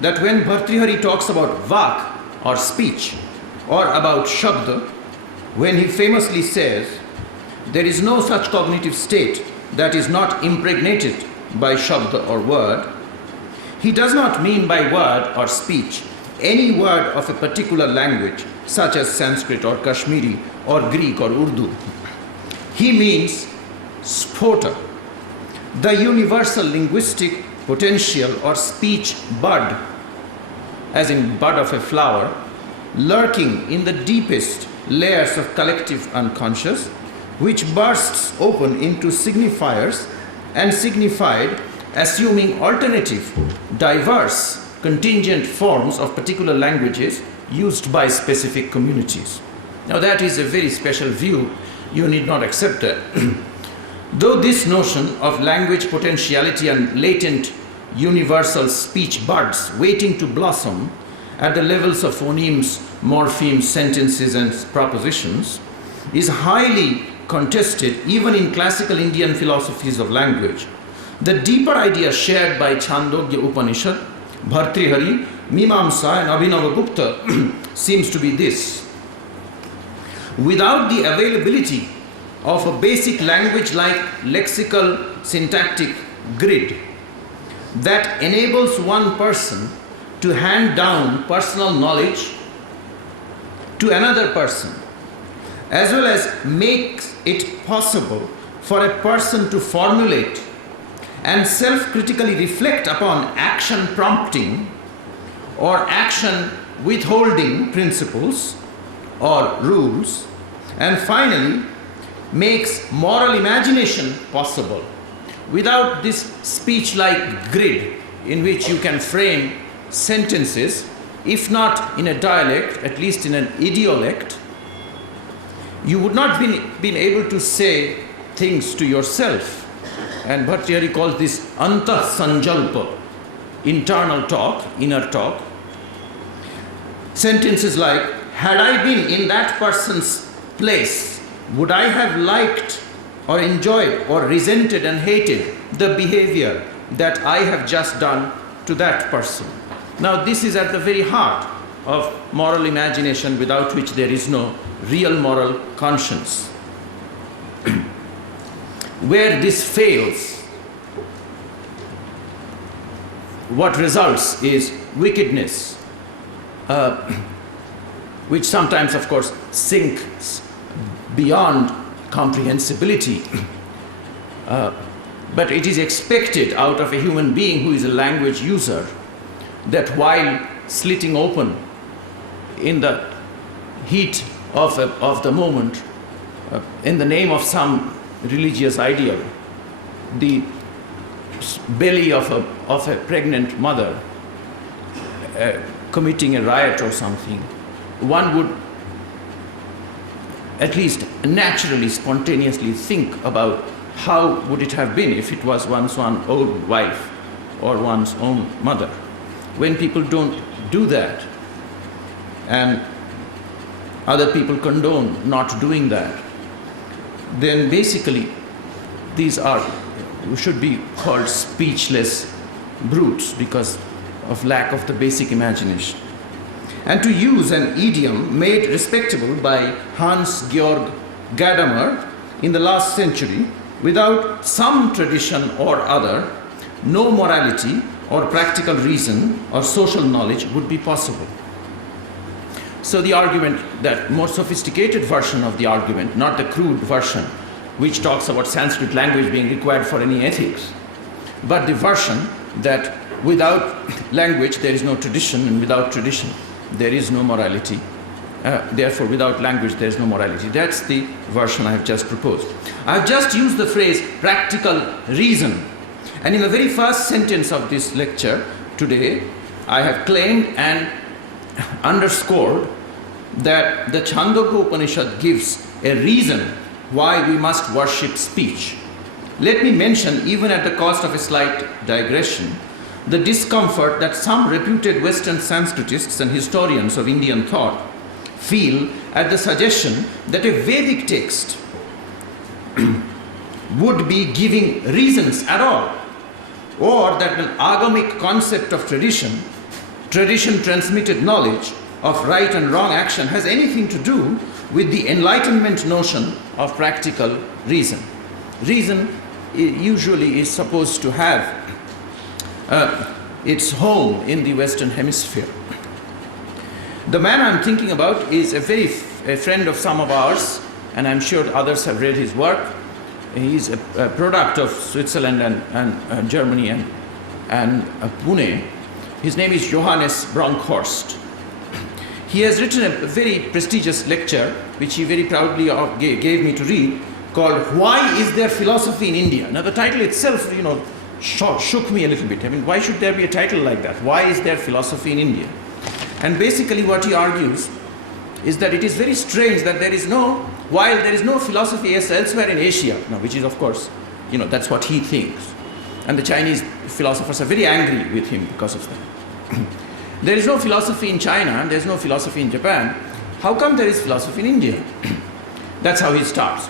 that when Bhartrihari talks about vak or speech or about shabda, when he famously says there is no such cognitive state that is not impregnated by shabda or word, he does not mean by word or speech any word of a particular language such as Sanskrit or Kashmiri or Greek or Urdu. He means sphota, the universal linguistic potential or speech bud, as in bud of a flower, lurking in the deepest layers of collective unconscious, which bursts open into signifiers and signified, assuming alternative, diverse, contingent forms of particular languages used by specific communities. Now that is a very special view, you need not accept that. Though this notion of language potentiality and latent universal speech buds waiting to blossom at the levels of phonemes, morphemes, sentences and propositions is highly contested even in classical Indian philosophies of language, the deeper idea shared by Chandogya Upanishad, Bhartrihari, Mimamsa and Abhinavagupta seems to be this. Without the availability of a basic language-like lexical syntactic grid that enables one person to hand down personal knowledge to another person, as well as makes it possible for a person to formulate and self-critically reflect upon action prompting or action withholding principles or rules, and finally makes moral imagination possible. Without this speech-like grid in which you can frame sentences, if not in a dialect, at least in an idiolect, you would not been able to say things to yourself. And Bhartrihari calls this antah sanjalpa, internal talk, inner talk. Sentences like, had I been in that person's place, would I have liked or enjoyed or resented and hated the behavior that I have just done to that person? Now this is at the very heart of moral imagination, without which there is no real moral conscience. Where this fails, what results is wickedness, which sometimes, of course, sinks beyond comprehensibility. But it is expected out of a human being who is a language user that while slitting open in the heat of the moment, in the name of some religious ideal, the belly of a pregnant mother committing a riot or something, one would at least naturally, spontaneously think about how would it have been if it was one's own wife or one's own mother. When people don't do that and other people condone not doing that, then basically these should be called speechless brutes because of lack of the basic imagination. And to use an idiom made respectable by Hans Georg Gadamer in the last century, without some tradition or other, no morality or practical reason or social knowledge would be possible. So the argument, that more sophisticated version of the argument, not the crude version which talks about Sanskrit language being required for any ethics, but the version that without language there is no tradition, and without tradition there is no morality. Therefore, without language there is no morality. That's the version I have just proposed. I have just used the phrase practical reason. And in the very first sentence of this lecture today, I have claimed and underscored that the Chandogya Upanishad gives a reason why we must worship speech. Let me mention, even at the cost of a slight digression, the discomfort that some reputed Western Sanskritists and historians of Indian thought feel at the suggestion that a Vedic text would be giving reasons at all, or that an agamic concept of tradition tradition transmitted knowledge of right and wrong action has anything to do with the Enlightenment notion of practical reason. Reason usually is supposed to have its home in the Western Hemisphere. The man I'm thinking about is a friend of some of ours, and I'm sure others have read his work. He's a product of Switzerland and Germany and Pune. His name is Johannes Bronkhorst. He has written a very prestigious lecture, which he very proudly gave me to read, called "Why is there philosophy in India?" Now the title itself, shook me a little bit. I mean, why should there be a title like that? Why is there philosophy in India? And basically what he argues is that it is very strange that while there is no philosophy elsewhere in Asia, which is of course, that's what he thinks. And the Chinese philosophers are very angry with him because of that. There is no philosophy in China and there is no philosophy in Japan. How come there is philosophy in India? That's how he starts.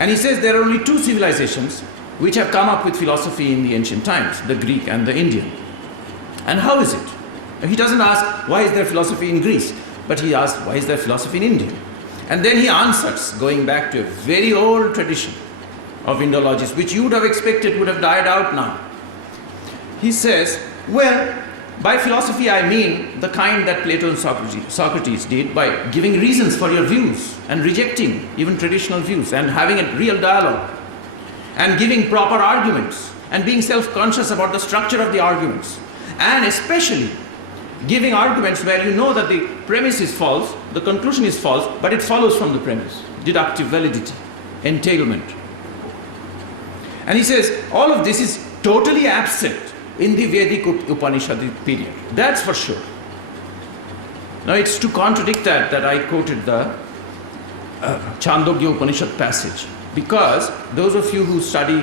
And he says there are only two civilizations which have come up with philosophy in the ancient times, the Greek and the Indian. And how is it? He doesn't ask, why is there philosophy in Greece? But he asks, why is there philosophy in India? And then he answers, going back to a very old tradition of Indologists, which you would have expected would have died out now. He says, well, by philosophy I mean the kind that Plato and Socrates did, by giving reasons for your views and rejecting even traditional views and having a real dialogue and giving proper arguments and being self-conscious about the structure of the arguments, and especially giving arguments where you know that the premise is false, the conclusion is false, but it follows from the premise. Deductive validity, entailment. And he says all of this is totally absent in the Vedic Upanishadic period. That's for sure. Now it's to contradict that I quoted the Chandogya Upanishad passage, because those of you who study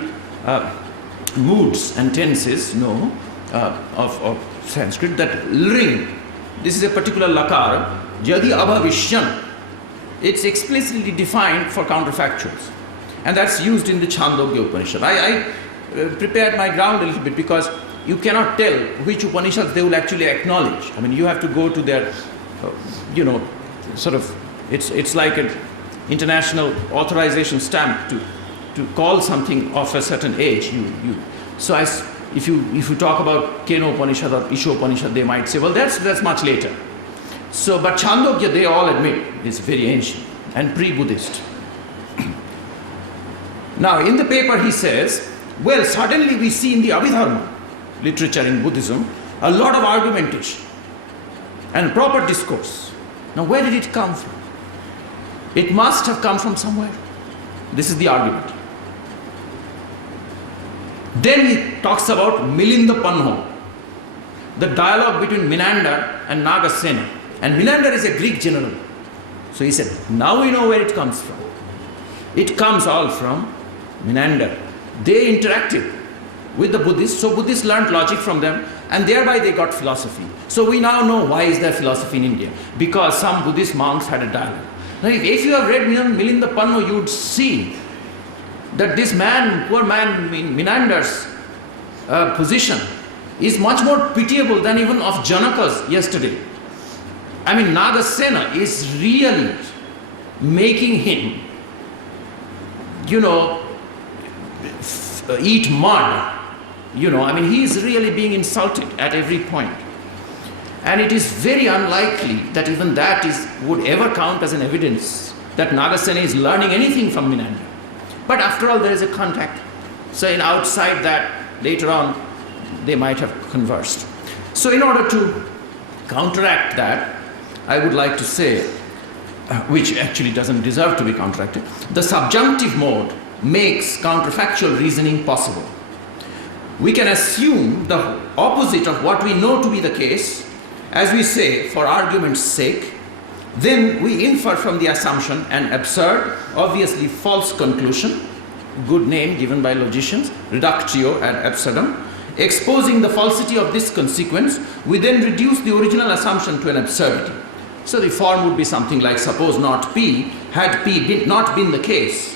moods and tenses know of Sanskrit that ring, this is a particular lakara, jadi abhavishyan, it's explicitly defined for counterfactuals, and that's used in the Chandogya Upanishad. I prepared my ground a little bit because you cannot tell which Upanishads they will actually acknowledge. I mean, you have to go to their, it's like an international authorization stamp to call something of a certain age. If you talk about Keno Upanishad or Isho Upanishad, they might say, well, that's much later. So, but Chandogya, they all admit, is very ancient and pre-Buddhist. Now, in the paper he says, well, suddenly we see in the Abhidharma literature in Buddhism a lot of argumentation and proper discourse. Now, where did it come from? It must have come from somewhere. This is the argument. Then he talks about Milinda Panho, the dialogue between Menander and Nagasena. And Menander is a Greek general. So he said, now we know where it comes from. It comes all from Menander. They interacted with the Buddhists, so Buddhists learned logic from them, and thereby they got philosophy. So we now know why is there philosophy in India. Because some Buddhist monks had a dialogue. Now if you have read Milinda Panho, you would see that this man, poor man, Menander's position is much more pitiable than even of Janaka's yesterday. I mean, Nagasena is really making him, eat mud. He is really being insulted at every point. And it is very unlikely that even that would ever count as an evidence that Nagasena is learning anything from Menander. But after all, there is a contact. So outside that, later on, they might have conversed. So in order to counteract that, I would like to say, which actually doesn't deserve to be counteracted, the subjunctive mode makes counterfactual reasoning possible. We can assume the opposite of what we know to be the case, as we say, for argument's sake. Then we infer from the assumption an absurd, obviously false conclusion, good name given by logicians, reductio ad absurdum. Exposing the falsity of this consequence, we then reduce the original assumption to an absurdity. So the form would be something like, suppose not P, had P not been the case,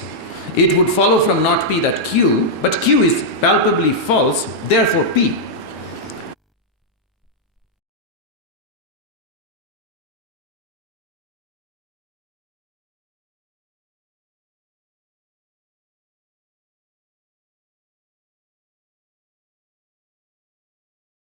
it would follow from not P that Q, but Q is palpably false, therefore P.